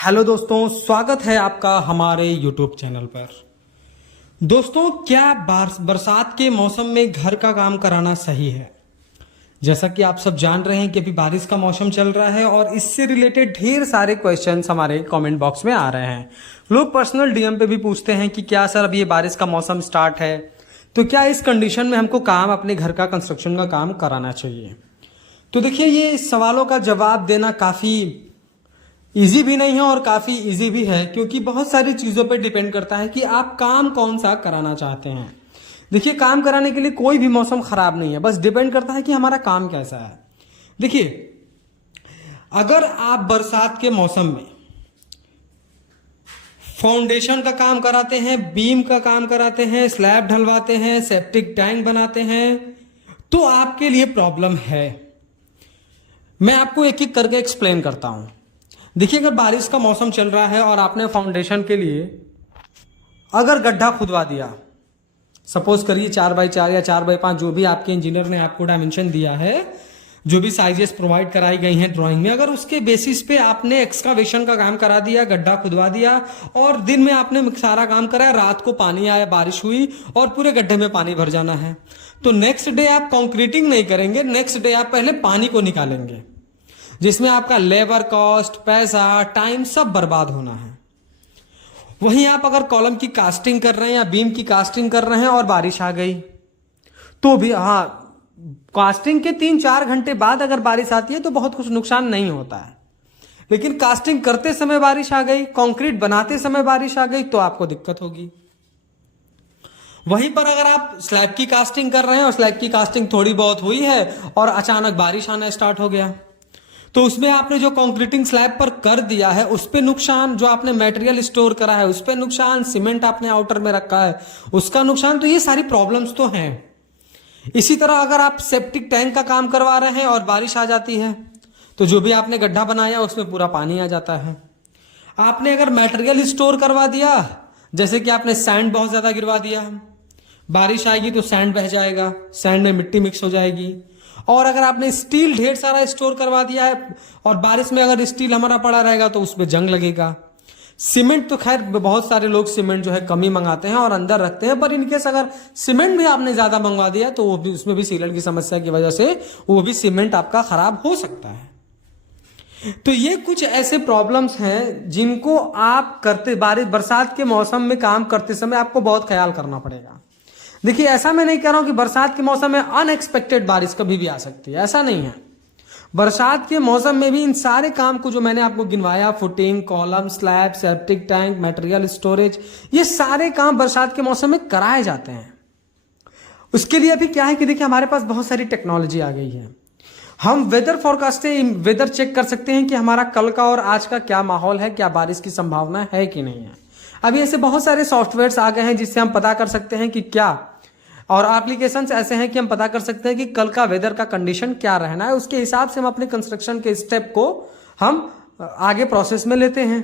Hello दोस्तों, स्वागत है आपका हमारे YouTube चैनल पर। दोस्तों, क्या बरसात के मौसम में घर का काम कराना सही है? जैसा कि आप सब जान रहे हैं कि अभी बारिश का मौसम चल रहा है और इससे रिलेटेड ढेर सारे क्वेश्चंस हमारे कमेंट बॉक्स में आ रहे हैं। लोग पर्सनल डीएम पे भी पूछते हैं कि क्या सर अभी ये बारिश का मौसम स्टार्ट है, तो क्या इस कंडीशन में हमको काम अपने घर का कंस्ट्रक्शन का काम कराना चाहिए? तो देखिए, ये सवालों का जवाब देना काफ़ी इजी भी नहीं है और काफ़ी इजी भी है, क्योंकि बहुत सारी चीज़ों पर डिपेंड करता है कि आप काम कौन सा कराना चाहते हैं। देखिए, काम कराने के लिए कोई भी मौसम खराब नहीं है, बस डिपेंड करता है कि हमारा काम कैसा है। देखिए, अगर आप बरसात के मौसम में फाउंडेशन का काम कराते हैं, बीम का काम कराते हैं, स्लैब ढलवाते हैं, सेप्टिक टैंक बनाते हैं, तो आपके लिए प्रॉब्लम है। मैं आपको एक एक करके एक्सप्लेन करता हूं। देखिए, अगर बारिश का मौसम चल रहा है और आपने फाउंडेशन के लिए अगर गड्ढा खुदवा दिया, सपोज करिए 4x4 या 4x5, जो भी आपके इंजीनियर ने आपको डायमेंशन दिया है, जो भी साइजेस प्रोवाइड कराई गई हैं ड्राइंग में, अगर उसके बेसिस पे आपने एक्सकावेशन का काम करा दिया, गड्ढा खुदवा दिया और दिन में आपने सारा काम कराया, रात को पानी आया, बारिश हुई और पूरे गड्ढे में पानी भर जाना है, तो नेक्स्ट डे आप कंक्रीटिंग नहीं करेंगे, नेक्स्ट डे आप पहले पानी को निकालेंगे, जिसमें आपका लेबर कॉस्ट, पैसा, टाइम सब बर्बाद होना है। वहीं आप अगर कॉलम की कास्टिंग कर रहे हैं या बीम की कास्टिंग कर रहे हैं और बारिश आ गई, तो भी कास्टिंग के 3-4 घंटे बाद अगर बारिश आती है तो बहुत कुछ नुकसान नहीं होता है। लेकिन कास्टिंग करते समय बारिश आ गई, कंक्रीट बनाते समय बारिश आ गई, तो आपको दिक्कत होगी। वहीं पर अगर आप स्लैब की कास्टिंग कर रहे हैं और स्लैब की कास्टिंग थोड़ी बहुत हुई है और अचानक बारिश आना स्टार्ट हो गया, तो उसमें आपने जो कंक्रीटिंग स्लैब पर कर दिया है उस पे नुकसान, जो आपने मटेरियल स्टोर करा है उस पे नुकसान, सीमेंट आपने आउटर में रखा है उसका नुकसान, तो ये सारी प्रॉब्लम्स तो हैं। इसी तरह अगर आप सेप्टिक टैंक का काम करवा रहे हैं और बारिश आ जाती है, तो जो भी आपने गड्ढा बनाया उसमें पूरा पानी आ जाता है। आपने अगर मटेरियल स्टोर करवा दिया, जैसे कि आपने सैंड बहुत ज्यादा गिरवा दिया, बारिश आएगी तो सैंड बह जाएगा, सैंड में मिट्टी मिक्स हो जाएगी। और अगर आपने स्टील ढेर सारा स्टोर करवा दिया है और बारिश में अगर स्टील हमारा पड़ा रहेगा तो उसमें जंग लगेगा। सीमेंट तो खैर बहुत सारे लोग सीमेंट जो है कम ही मंगाते हैं और अंदर रखते हैं, पर इनकेस अगर सीमेंट भी आपने ज्यादा मंगवा दिया तो वो भी, उसमें भी सीलन की समस्या की वजह से वो भी सीमेंट आपका खराब हो सकता है। तो ये कुछ ऐसे प्रॉब्लम्स हैं जिनको आप बरसात के मौसम में काम करते समय आपको बहुत ख्याल करना पड़ेगा। देखिए, ऐसा मैं नहीं कह रहा हूं कि बरसात के मौसम में अनएक्सपेक्टेड बारिश कभी भी आ सकती है, ऐसा नहीं है। बरसात के मौसम में भी इन सारे काम को जो मैंने आपको गिनवाया, footing, column, slab, septic tank, material storage, ये सारे काम बरसात के मौसम में कराए जाते हैं। उसके लिए अभी क्या है कि देखिए, हमारे पास बहुत सारी टेक्नोलॉजी आ गई है। हम वेदर फोरकास्ट से वेदर चेक कर सकते हैं कि हमारा कल का और आज का क्या माहौल है, क्या बारिश की संभावना है कि नहीं है। अभी ऐसे बहुत सारे सॉफ्टवेयर्स आ गए हैं जिससे हम पता कर सकते हैं कि क्या, और एप्लीकेशंस ऐसे हैं कि हम पता कर सकते हैं कि कल का वेदर का कंडीशन क्या रहना है। उसके हिसाब से हम अपने कंस्ट्रक्शन के स्टेप को हम आगे प्रोसेस में लेते हैं।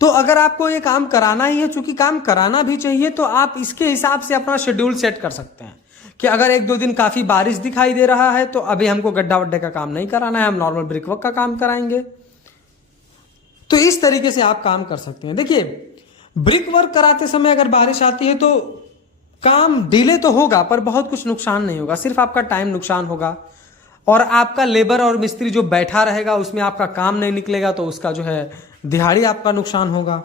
तो अगर आपको ये काम कराना ही है, चूंकि काम कराना भी चाहिए, तो आप इसके हिसाब से अपना शेड्यूल सेट कर सकते हैं कि अगर 1-2 दिन काफी बारिश दिखाई दे रहा है तो अभी हमको गड्ढा वड्ढे का काम नहीं कराना है, हम नॉर्मल ब्रिक वर्क का काम कराएंगे। तो इस तरीके से आप काम कर सकते हैं। देखिए, ब्रिक वर्क कराते समय अगर बारिश आती है तो काम डिले तो होगा पर बहुत कुछ नुकसान नहीं होगा, सिर्फ आपका टाइम नुकसान होगा और आपका लेबर और मिस्त्री जो बैठा रहेगा उसमें आपका काम नहीं निकलेगा, तो उसका जो है दिहाड़ी आपका नुकसान होगा।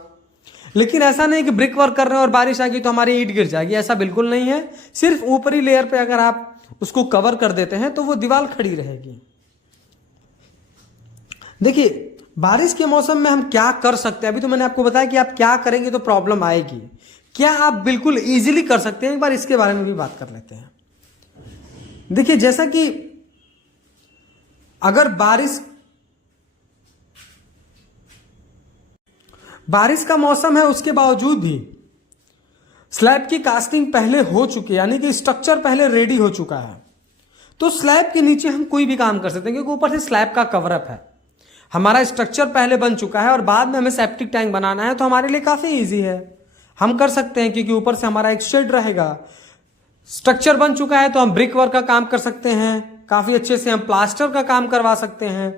लेकिन ऐसा नहीं कि ब्रिक वर्क कर रहे हैं और बारिश आ गई तो हमारी ईंट गिर जाएगी, ऐसा बिल्कुल नहीं है। सिर्फ ऊपरी लेयर पे अगर आप उसको कवर कर देते हैं तो वो दीवार खड़ी रहेगी। देखिए, बारिश के मौसम में हम क्या कर सकते हैं, अभी तो मैंने आपको बताया कि आप क्या करेंगे तो प्रॉब्लम आएगी, क्या आप बिल्कुल इजीली कर सकते हैं, एक बार इसके बारे में भी बात कर लेते हैं। देखिए, जैसा कि अगर बारिश का मौसम है उसके बावजूद भी स्लैब की कास्टिंग पहले हो चुकी है, यानी कि स्ट्रक्चर पहले रेडी हो चुका है, तो स्लैब के नीचे हम कोई भी काम कर सकते हैं, क्योंकि ऊपर से स्लैब का कवरअप है, हमारा स्ट्रक्चर पहले बन चुका है और बाद में हमें सेप्टिक टैंक बनाना है, तो हमारे लिए काफी इजी है, हम कर सकते हैं, क्योंकि ऊपर से हमारा एक शेड रहेगा। स्ट्रक्चर बन चुका है तो हम ब्रिक वर्क का काम कर सकते हैं, काफी अच्छे से हम प्लास्टर का काम करवा सकते हैं।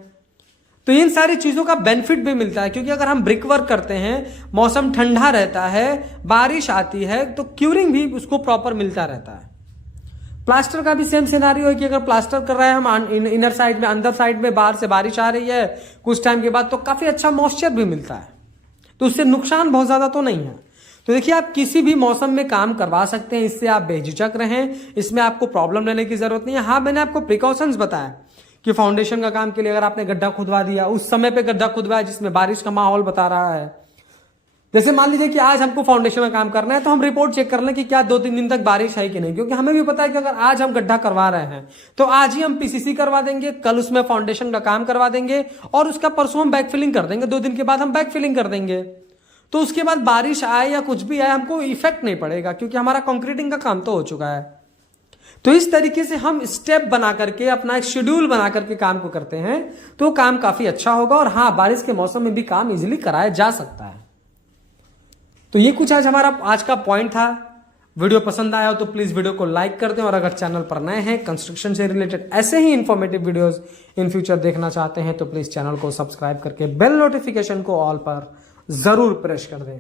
तो तो इन सारी चीजों का बेनिफिट भी मिलता है, क्योंकि अगर हम ब्रिक वर्क करते हैं, मौसम ठंडा रहता है, बारिश आती है, तो क्यूरिंग भी उसको प्रॉपर मिलता रहता है। प्लास्टर का भी सेम सिनारियो है कि अगर प्लास्टर कर रहे हैं हम इनर साइड में, अंदर साइड में बाहर से बारिश आ रही है कुछ टाइम के बाद, तो काफी अच्छा मॉइस्चर भी मिलता है, तो उससे नुकसान बहुत ज्यादा तो नहीं है। तो देखिए, आप किसी भी मौसम में काम करवा सकते हैं, इससे आप बेझिझक रहें, इसमें आपको प्रॉब्लम लेने की जरूरत नहीं है। हाँ, मैंने आपको प्रिकॉशंस बताया कि फाउंडेशन का काम के लिए अगर आपने गड्ढा खुदवा दिया, उस समय पे गड्ढा खुदवाया जिसमें बारिश का माहौल बता रहा है, जैसे मान लीजिए कि आज हमको फाउंडेशन का काम करना है, तो हम रिपोर्ट चेक कर लें कि क्या 2-3 दिन तक बारिश है कि नहीं, क्योंकि हमें भी पता है कि अगर आज हम गड्ढा करवा रहे हैं तो आज ही हम पीसीसी करवा देंगे, कल उसमें फाउंडेशन का काम करवा देंगे और उसका परसों हम बैकफिलिंग कर देंगे, 2 दिन के बाद हम बैकफिलिंग कर देंगे। तो उसके बाद बारिश आए या कुछ भी आए, हमको इफेक्ट नहीं पड़ेगा, क्योंकि हमारा कंक्रीटिंग का काम तो हो चुका है। तो इस तरीके से हम स्टेप बना करके, अपना एक शेड्यूल बना करके काम को करते हैं, तो काम काफी अच्छा होगा। और हाँ, बारिश के मौसम में भी काम इजीली कराया जा सकता है। तो ये कुछ आज का पॉइंट था। वीडियो पसंद आया हो तो प्लीज वीडियो को लाइक कर दें, और अगर चैनल पर नए हैं, कंस्ट्रक्शन से रिलेटेड ऐसे ही इंफॉर्मेटिव वीडियोस इन फ्यूचर देखना चाहते हैं, तो प्लीज चैनल को सब्सक्राइब करके बेल नोटिफिकेशन को ऑल पर जरूर प्रेस कर दें।